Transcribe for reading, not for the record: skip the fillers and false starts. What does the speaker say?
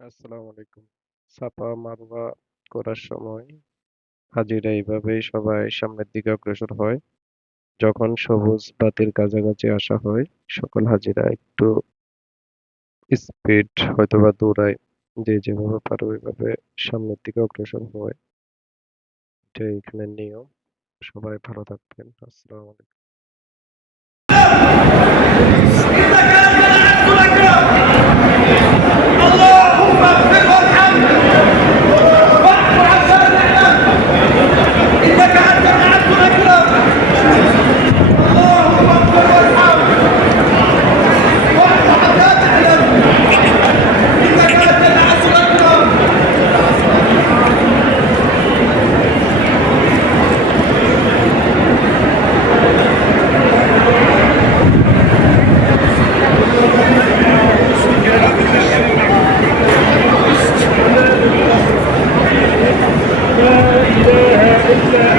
আসসালামু আলাইকুম। সাফা মারওয়া করার সময় হাজিরা এইভাবেই সবাই সামনের দিকে অগ্রসর হয়। যখন সবুজ বাতির কাছাকাছি আসা হয়, সকল হাজিরা একটু স্পিড হয়তোবা দৌড়ায়। যে যেভাবে পারে ওইভাবে সামনের দিকে অগ্রসর হয়। এটাই এখানে নিয়ম। সবাই ভালো থাকবেন। আসসালামু আলাইকুম। اللهم اغفر وارحم واعف عنا انك انت العبد الاكرم. اللهم اغفر وارحم واعف عنا انك انت العبد الاكرم. لا اله الا